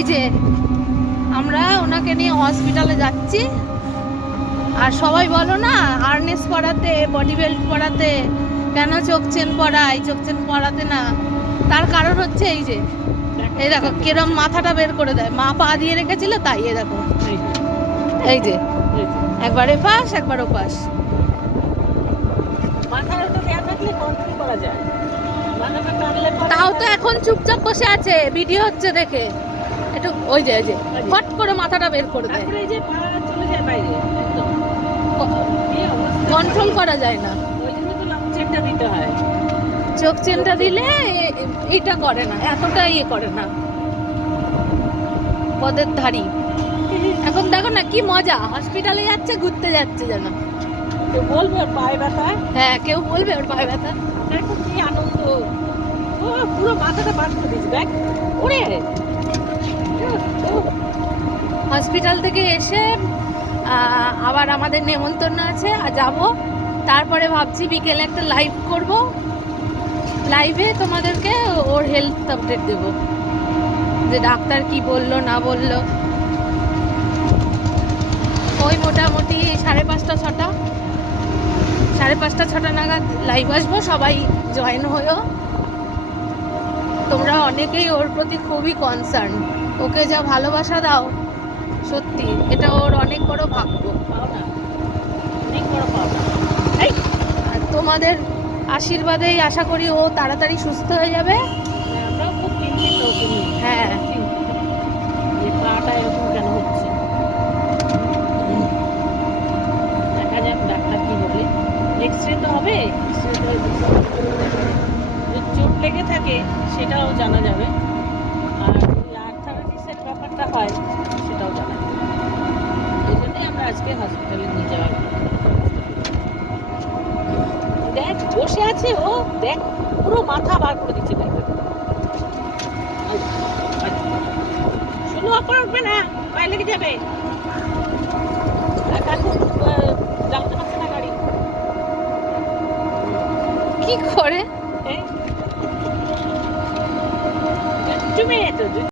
এই যে আমরা ওনাকে নিয়ে হসপিটালে যাচ্ছি। আর সবাই বলো না হারনেস পড়াতে বডি বেল্ট পরাতে কেন চোখ চেন পরাই চোখ চেন পরাতে না। তার কারণ হচ্ছে এই যে এই দেখো কিরম মাথাটা বের করে দেয়। মা পা দিয়ে রেখেছিল তাই এ দেখো। এই যে, একবার এপাশ একবার ওপাশ। তাও তো এখন চুপচাপ বসে আছে ভিডিও হচ্ছে দেখে। একটু ওই যে ওই যে ফট করে মাথাটা বের করে দেয়। কন্ট্রোল করা যায় না। হয়। চোখ চেনটা দিলে এটা করে না এতটা ইয়ে করে না। পদের ধারি। এখন দেখো না কি মজা হসপিটালে যাচ্ছে ঘুরতে যাচ্ছে যেন। তো বলবে ওর পায়ে ব্যথা? হ্যাঁ কেউ বলবে ওর পায়ে ব্যথা। দেখো কি আনন্দ। ও পুরো মাথাটা বার করে দিয়েছে দেখ। ওরে হসপিটাল থেকে এসে আবার আমাদের নেমন্তন্ন আছে, আর যাব। তারপরে ভাবছি বিকেলে একটা লাইভ করব। লাইভে তোমাদেরকে ওর হেলথ আপডেট দেব। যে ডাক্তার কি বলল, না বলল। ওই মোটামুটি সাড়ে পাঁচটা, ছটা। সাড়ে পাঁচটা, ছটা নাগাদ লাইভ আসব, সবাই জয়েন হয়েও তোমরা অনেকেই ওর প্রতি খুবই কনসার্ন ওকে যা ভালোবাসা দাও। সত্যি এটা ওর অনেক বড় ভাগ্য। আর তোমাদের আশীর্বাদেই আশা করি ও তাড়াতাড়ি সুস্থ হয়ে যাবে। আমরাও খুব চিন্তিত ওকে নিয়ে। হ্যাঁ। হবে। চোট লেগে থাকে সেটাও জানা যাবে। আর আর্থারাইটিসের ব্যাপারটা হয় বসে আছে ও দেখ পুরো মাথা বার করে দিচ্ছে ব্যাগটা অপর উঠবে না পায়ে লেগে যাবে। পারছে না গাড়ি? কি করে? তুমি এত